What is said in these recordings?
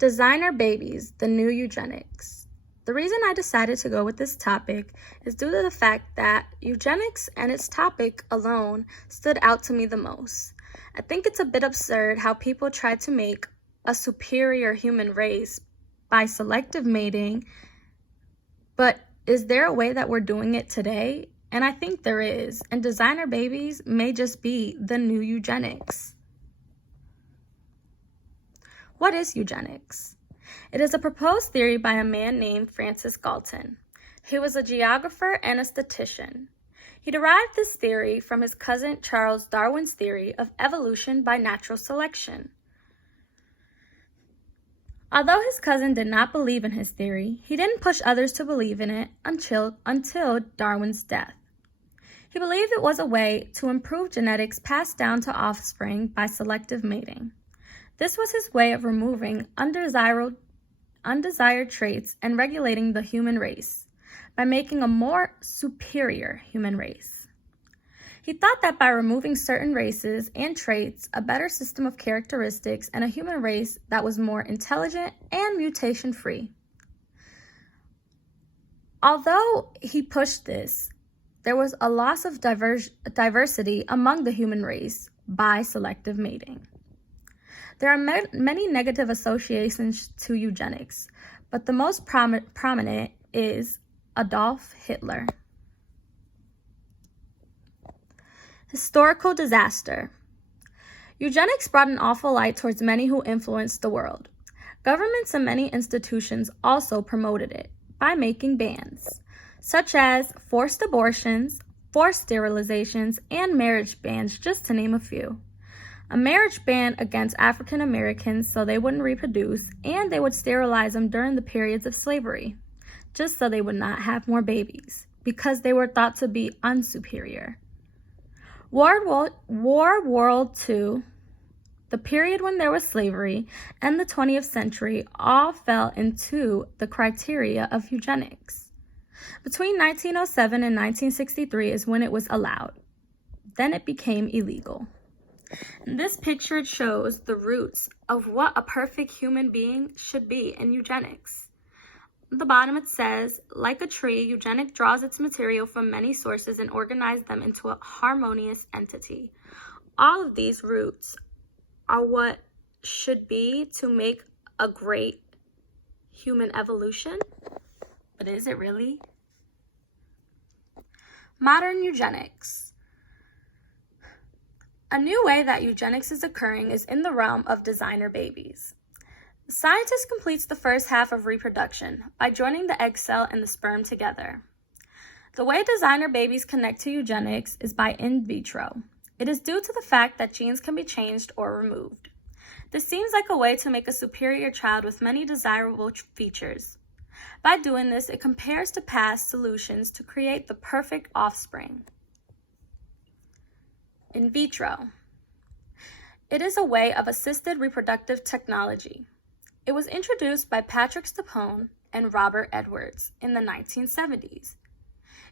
Designer babies, the new eugenics. The reason I decided to go with this topic is due to the fact that eugenics and its topic alone stood out to me the most. I think it's a bit absurd how people try to make a superior human race by selective mating, but is there a way that we're doing it today? And I think there is, and designer babies may just be the new eugenics. What is eugenics? It is a proposed theory by a man named Francis Galton. He was a geographer and a statistician. He derived this theory from his cousin Charles Darwin's theory of evolution by natural selection. Although his cousin did not believe in his theory, he didn't push others to believe in it until Darwin's death. He believed it was a way to improve genetics passed down to offspring by selective mating. This was his way of removing undesired traits and regulating the human race by making a more superior human race. He thought that by removing certain races and traits, a better system of characteristics, and a human race that was more intelligent and mutation-free. Although he pushed this, there was a loss of diversity among the human race by selective mating. There are many negative associations to eugenics, but the most prominent is Adolf Hitler. Historical disaster. Eugenics brought an awful light towards many who influenced the world. Governments and many institutions also promoted it by making bans, such as forced abortions, forced sterilizations, and marriage bans, just to name a few. A marriage ban against African Americans so they wouldn't reproduce, and they would sterilize them during the periods of slavery, just so they would not have more babies, because they were thought to be unsuperior. World War II, the period when there was slavery, and the 20th century all fell into the criteria of eugenics. Between 1907 and 1963 is when it was allowed. Then it became illegal. In this picture, it shows the roots of what a perfect human being should be in eugenics. At the bottom it says, like a tree, eugenics draws its material from many sources and organizes them into a harmonious entity. All of these roots are what should be to make a great human evolution. But is it really? Modern eugenics. A new way that eugenics is occurring is in the realm of designer babies. The scientist completes the first half of reproduction by joining the egg cell and the sperm together. The way designer babies connect to eugenics is by in vitro. It is due to the fact that genes can be changed or removed. This seems like a way to make a superior child with many desirable features. By doing this, it compares to past solutions to create the perfect offspring. In vitro. It is a way of assisted reproductive technology. It was introduced by Patrick Stapone and Robert Edwards in the 1970s.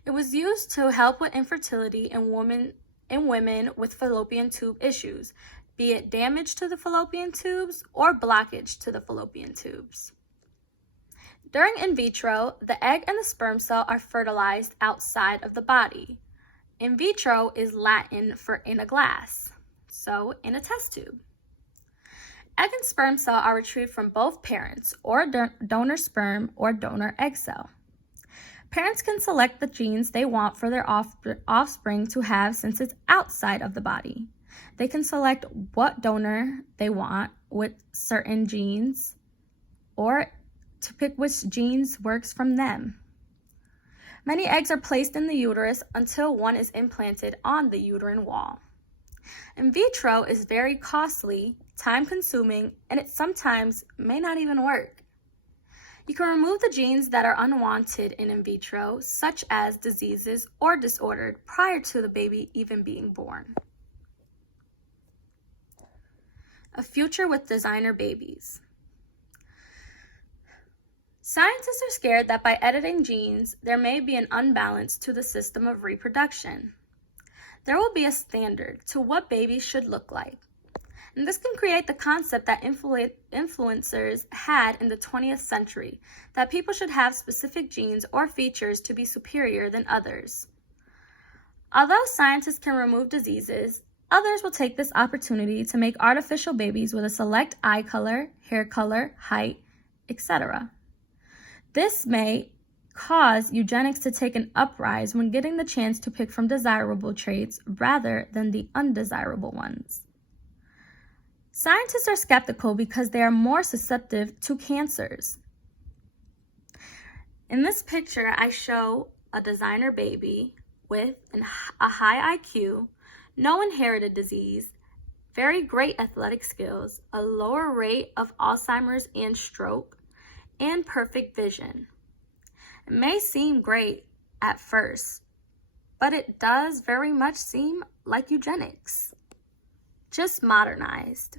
It was used to help with infertility in women with fallopian tube issues, be it damage to the fallopian tubes or blockage to the fallopian tubes. During in vitro, the egg and the sperm cell are fertilized outside of the body. In vitro is Latin for in a glass, so in a test tube. Egg and sperm cell are retrieved from both parents, or donor sperm or donor egg cell. Parents can select the genes they want for their offspring to have since it's outside of the body. They can select what donor they want with certain genes, or to pick which genes works from them. Many eggs are placed in the uterus until one is implanted on the uterine wall. In vitro is very costly, time-consuming, and it sometimes may not even work. You can remove the genes that are unwanted in vitro, such as diseases or disordered, prior to the baby even being born. A future with designer babies. Scientists are scared that by editing genes, there may be an unbalance to the system of reproduction. There will be a standard to what babies should look like. And this can create the concept that influencers had in the 20th century, that people should have specific genes or features to be superior than others. Although scientists can remove diseases, others will take this opportunity to make artificial babies with a select eye color, hair color, height, etc. This may cause eugenics to take an uprise when getting the chance to pick from desirable traits rather than the undesirable ones. Scientists are skeptical because they are more susceptible to cancers. In this picture, I show a designer baby with a high IQ, no inherited disease, very great athletic skills, a lower rate of Alzheimer's and stroke, and perfect vision. It may seem great at first, but it does very much seem like eugenics, just modernized.